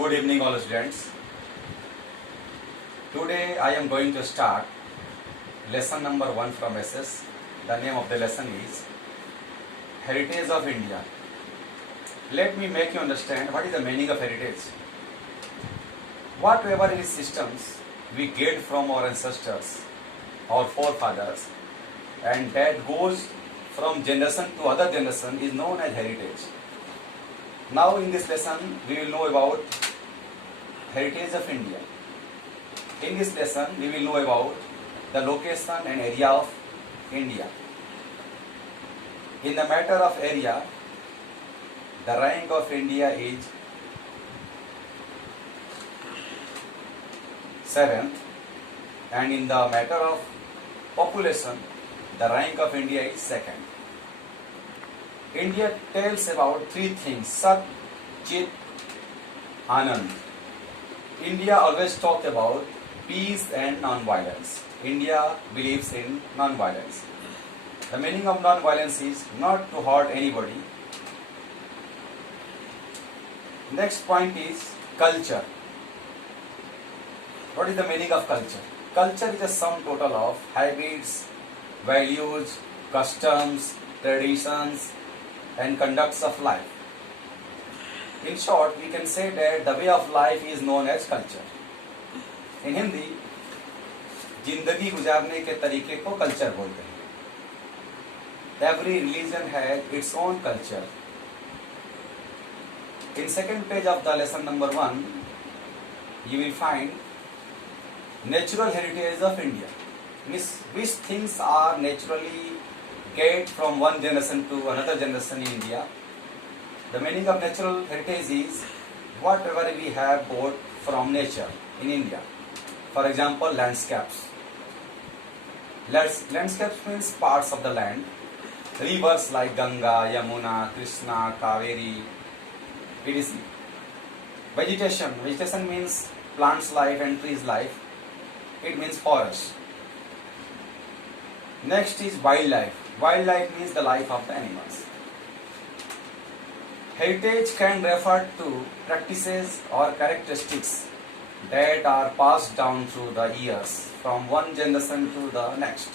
Good evening, all students. Today I am going to start lesson number 1 from SS. The name of the lesson is Heritage of India. Let me make you understand what is the meaning of heritage. Whatever is systems we get from our ancestors, our forefathers, and that goes from generation to other generation is known as heritage. Now in this lesson we will know about heritage of India. In this lesson we will know about the location and area of India. In the matter of area, the rank of India is 7th, and in the matter of population, the rank of India is 2nd. India tells about 3 things: Sat, Chit, Anand. India always talks about peace and non-violence. India believes in non-violence. The meaning of non-violence is not to hurt anybody. Next point is culture. What is the meaning of culture? Culture is a sum total of habits, values, customs, traditions, and conducts of life. In short, we can say that the way of life is known as culture. In Hindi, जिंदगी गुजारने के तरीके को culture बोलते हैं. Every religion has its own culture. In second page of the lesson number 1, you will find natural heritage of India. Which things are naturally get from one generation to another generation in India. The meaning of natural heritage is whatever we have bought from nature in India. For example, landscapes. Landscapes means parts of the land. Rivers like Ganga, Yamuna, Krishna, Kaveri, etc. Vegetation. Vegetation means plants life and trees life. It means forest. Next is wildlife. Wildlife means the life of the animals. Heritage can refer to practices or characteristics that are passed down through the years from one generation to the next.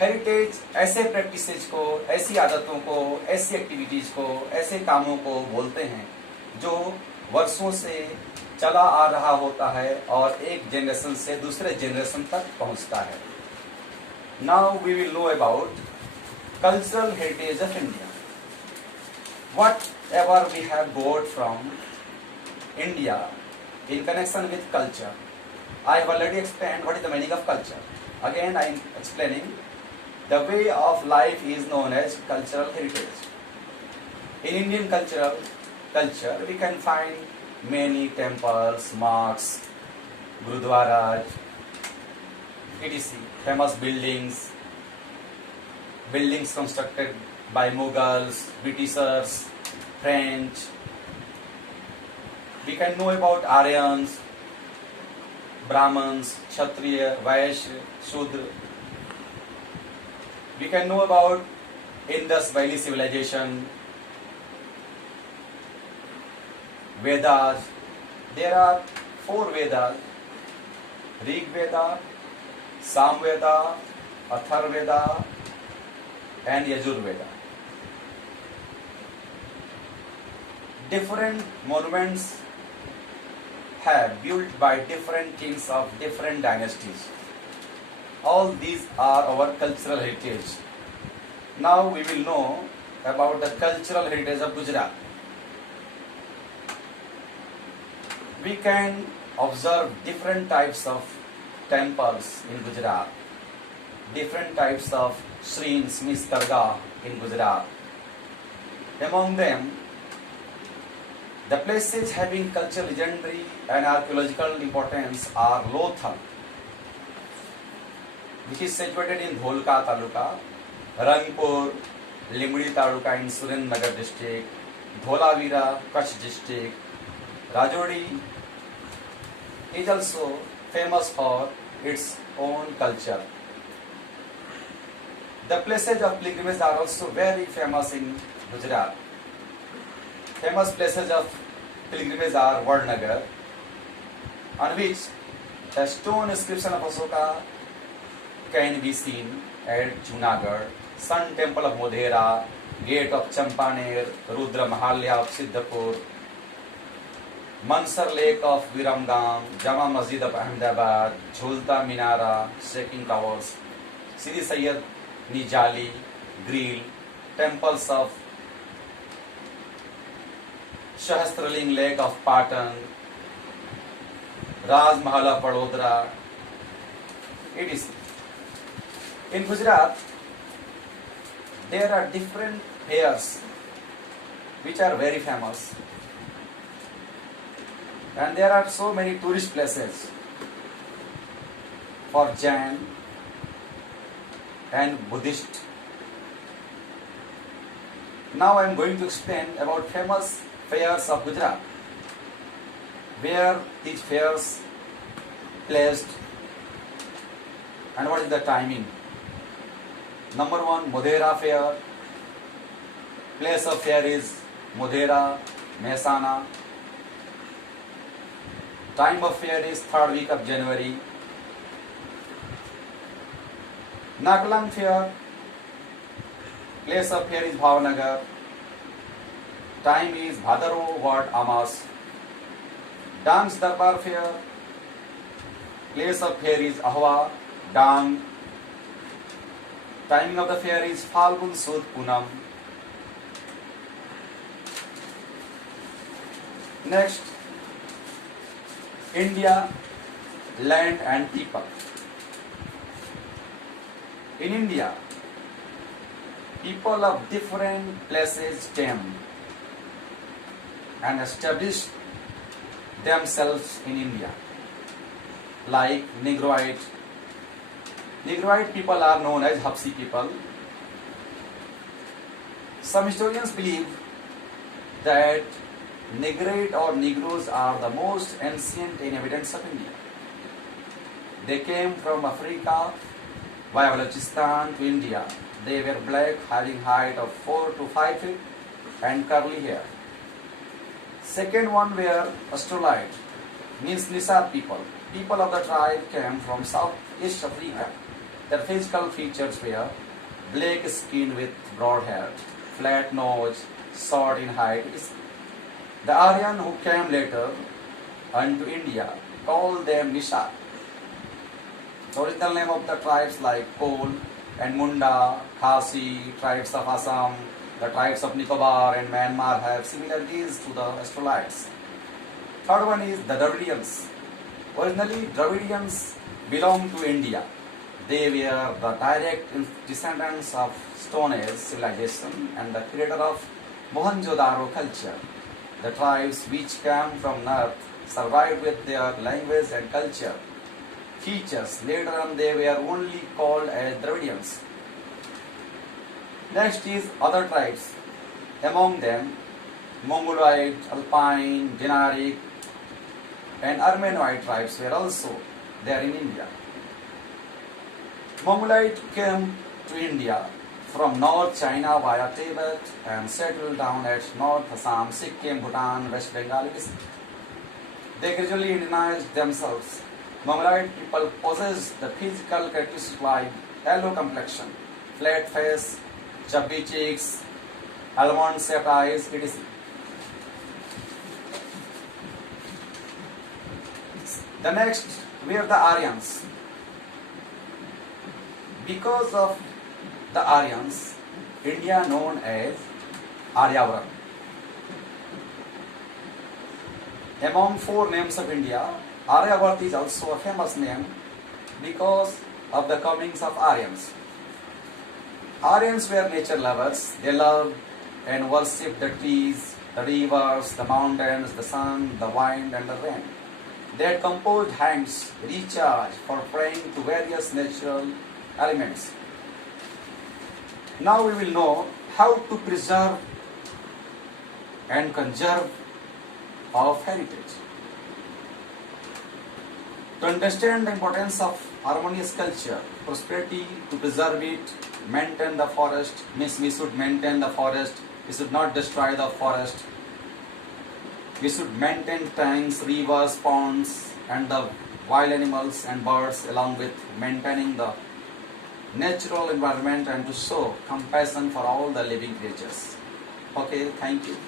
Heritage ऐसे practices को, ऐसी आदतों को, ऐसी activities को, ऐसे कामों को बोलते हैं जो वर्षों से चला आ रहा होता है और एक जनरेशन से दूसरे जनरेशन तक पहुंचता है. Now we will know about cultural heritage of India. Whatever we have got from India in connection with culture. I have already explained what is the meaning of culture. Again, I am explaining the way of life is known as cultural heritage. In Indian culture, we can find many temples, mosques, gurudwaras, etc. Famous buildings constructed by Mughals, Britishers, French. We can know about Aryans, Brahmins, Kshatriya, Vaishya, Shudra. We can know about Indus Valley civilization, Vedas. There are 4 Vedas: Rig Veda, Sam Veda, Athar Veda, and Yajur Veda. Different monuments have built by different kings of different dynasties. All these are our cultural heritage. Now we will know about the cultural heritage of Gujarat. We can observe different types of temples in Gujarat, different types of shrines, means dargah in Gujarat. Among them, the places having cultural legendary and archaeological importance are Lothal, which is situated in Dholka Taluka, Rangpur, Limdi Taluka in Surendranagar district, Dholavira, Kutch district. Rajodi is also famous for its own culture. The places of pilgrimage are also very famous in Gujarat. Famous places of pilgrimage are Vardnagar, on which the stone inscription of Asoka can be seen at Junagadh, Sun Temple of Modhera, Gate of Champaner, Rudra Mahalya of Siddhapur, Mansar Lake of Viramgam, Jama Masjid of Ahmedabad, Jhulta Minara, Shaking Towers, Sri Sayyid Nijali, Grill, temples of Shahstraling Lake of Patan, Raj Mahal of Vadodara, etc. In Gujarat, there are different fairs which are very famous, and there are so many tourist places for Jain and Buddhist. Now I am going to explain about famous fairs of Gujarat, where these fairs placed and what is the timing. Number 1, Modhera Fair. Place of fair is Modhera, Mehsana. Time of fair is 3rd week of January. Nagaland Fair. Place of fair is Bhavnagar. Time is Bhadaro Vad Amas. Dance Darbar Fair. Place of fair is Ahwa, Dang. Timing of the fair is Falgun Sud Punam. Next, India, land and people. In India, people of different places came and established themselves in India, like Negroid. Negroid people are known as Hapsi people. Some historians believe that Negroid or Negroes are the most ancient inhabitants of India. They came from Africa via Balochistan to India. They were black, having height of 4 to 5 feet and curly hair. Second one were Australite, means Nisar people. People of the tribe came from Southeast Africa. Their physical features were black skin with broad hair, flat nose, short in height. The Aryan who came later unto India called them Nishar. The original name of the tribes like Kol and Munda, Khasi, tribes of Assam, the tribes of Nicobar and Myanmar have similarities to the Australites. Third one is the Dravidians. Originally, Dravidians belonged to India. They were the direct descendants of Stone Age civilization and the creator of Mohenjo-daro culture. The tribes which came from north survived with their language and culture features. Later on, they were only called as Dravidians. Next is other tribes. Among them, Mongoloid, Alpine, Dinaric, and Armenoid tribes were also there in India. Mongoloid came to India from North China via Tibet and settled down at North Assam, Sikkim, Bhutan, West Bengal. They gradually Indianized themselves. Mongoloid people possessed the physical characteristics like yellow complexion, flat face, chubby cheeks, almond-shaped eyes, etc. The next were the Aryans. Because of the Aryans, India known as Aryavara. Among 4 names of India, Aryavart is also a famous name because of the comings of Aryans. Aryans were nature lovers. They loved and worshipped the trees, the rivers, the mountains, the sun, the wind and the rain. They had composed hymns, recharged for praying to various natural elements. Now we will know how to preserve and conserve our heritage. To understand the importance of harmonious culture, prosperity, to preserve it, maintain the forest, means we should maintain the forest, we should not destroy the forest. We should maintain tanks, rivers, ponds, and the wild animals and birds, along with maintaining the natural environment, and to show compassion for all the living creatures. Okay, thank you.